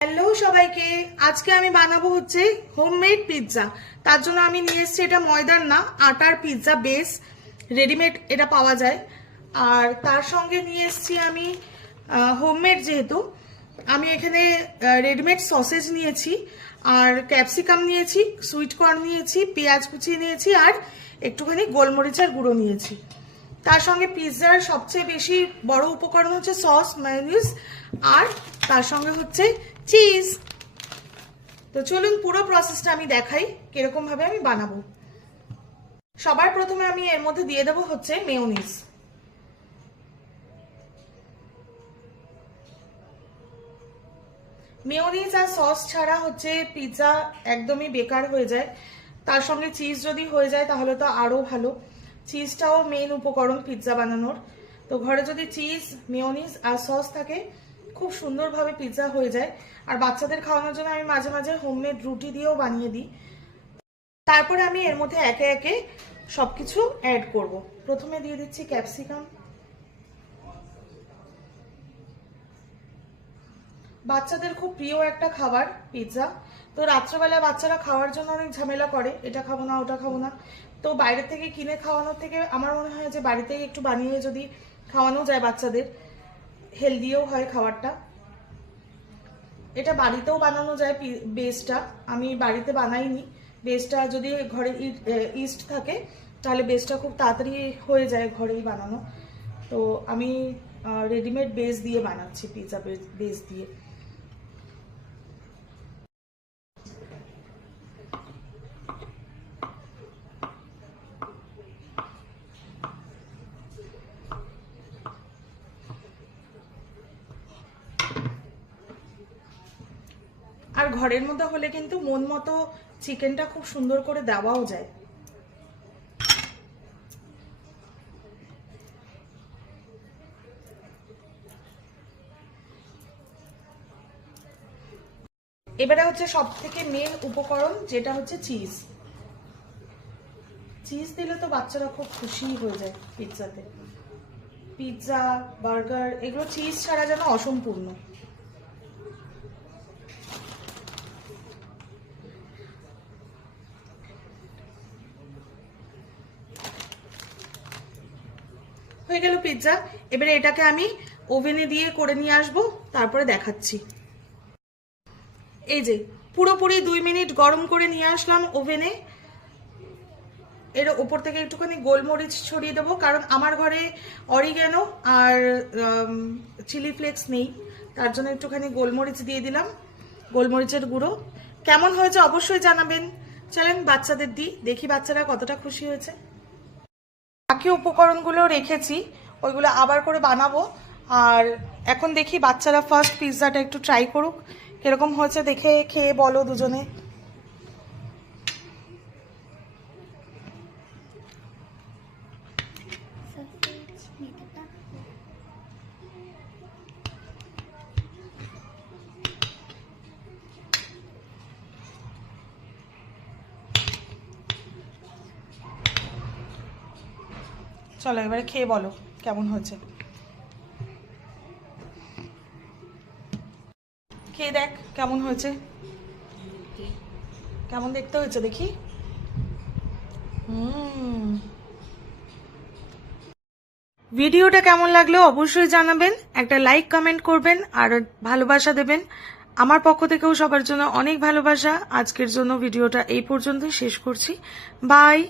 Hello সবাইকে, আজকে আমি বানাবো হচ্ছে হোমমেড পিৎজা। তার জন্য আমি নিয়ে এসেছি এটা ময়দার না, আটার পিৎজা বেস, রেডিমেড এটা পাওয়া যায়। আর তার সঙ্গে নিয়ে এসেছি আমি হোমমেড, যেহেতু আমি এখানে রেডিমেড সসেজ নিয়েছি, আর ক্যাপসিকাম নিয়েছি, সুইট কর্ন নিয়েছি, পেঁয়াজ কুচিয়ে নিয়েছি, আর একটুখানি গোলমরিচের গুঁড়ো নিয়েছি। তার সঙ্গে পিৎজার সবচেয়ে বেশি বড় উপকরণ হচ্ছে সস, মায়োনিজ, আর তার সঙ্গে হচ্ছে চিজ। তো চলুন পুরো প্রসেসটা আমি দেখাই কিরকম ভাবে আমি বানাবো। সবার প্রথমে আমি এর মধ্যে দিয়ে দেবো হচ্ছে মেয়োনিজ। মেয়োনিজ আর সস ছাড়া হচ্ছে পিৎজা একদমই বেকার হয়ে যায়। তার সঙ্গে চিজ যদি হয়ে যায় তাহলে তো আরো ভালো। চিজটাও মেইন উপকরণ পিৎজা বানানোর। তো ঘরে যদি চিজ, মেয়োনিজ আর সস থাকে, খুব সুন্দরভাবে পিৎজা হয়ে যায়। আর বাচ্চাদের খাওয়ানোর জন্য আমি মাঝে মাঝে হোমমেড রুটি দিয়েও বানিয়ে দিই। তারপরে আমি এর মধ্যে একে একে সবকিছু অ্যাড করব। প্রথমে দিয়ে দিচ্ছি ক্যাপসিকাম। বাচ্চাদের খুব প্রিয় একটা খাবার পিৎজা। তো রাত্রেবেলা বাচ্চারা খাওয়ার জন্য অনেক ঝামেলা করে, এটা খাবো না ওটা খাবো না। তো বাইরে থেকে কিনে খাওয়ানোর থেকে আমার মনে হয় যে বাড়িতেই একটু বানিয়ে যদি খাওয়ানো যায় বাচ্চাদের, হেলদিও হয় খাবারটা। এটা বাড়িতেও বানানো যায় বেসটা, আমি বাড়িতে বানাইনি। বেসটা যদি ঘরে ইস্ট থাকে তাহলে বেসটা খুব তাড়াতাড়ি হয়ে যায় ঘরেই বানানো। তো আমি রেডিমেড বেস দিয়ে বানাচ্ছি, পিৎজা বেস দিয়ে। আর ঘরের মধ্যে হলে কিন্তু মন মতো চিকেনটা খুব সুন্দর করে দেওয়াও যায়। এবারে হচ্ছে সব থেকে মেন উপকরণ, যেটা হচ্ছে চিজ। চিজ দিলে তো বাচ্চারা খুব খুশি হয়ে যায় পিৎজাতে। পিৎজা, বার্গার, এগুলো চিজ ছাড়া যেন অসম্পূর্ণ। হয়ে গেল পিৎজা। এবারে এটাকে আমি ওভেনে দিয়ে করে নিয়ে আসবো, তারপরে দেখাচ্ছি। এই যে পুরোপুরি 2 মিনিট গরম করে নিয়ে আসলাম ওভেনে। এর ওপর থেকে একটুখানি গোলমরিচ ছড়িয়ে দেবো, কারণ আমার ঘরে অরিগ্যানো আর চিলি ফ্লেক্স নেই, তার জন্য একটুখানি গোলমরিচ দিয়ে দিলাম, গোলমরিচের গুঁড়ো। কেমন হয়েছে অবশ্যই জানাবেন। চলেন বাচ্চাদের দিই, দেখি বাচ্চারা কতটা খুশি হয়েছে। বাকি উপকরণগুলো রেখেছি, ওইগুলো আবার করে বানাবো। আর এখন দেখি বাচ্চারা ফার্স্ট পিৎজাটা একটু ট্রাই করুক, কিরকম হয়েছে দেখে খেয়ে বলো দুজনে। চলো এবারে খেয়ে বলো কেমন হয়েছে। খেয়ে দেখ কেমন হয়েছে, কেমন দেখতে হয়েছে দেখি। ভিডিওটা কেমন লাগলো অবশ্যই জানাবেন, একটা লাইক কমেন্ট করবেন আর ভালোবাসা দেবেন। আমার পক্ষ থেকেও সবার জন্য অনেক ভালোবাসা। আজকের জন্য ভিডিওটা এই পর্যন্তই শেষ করছি। বাই।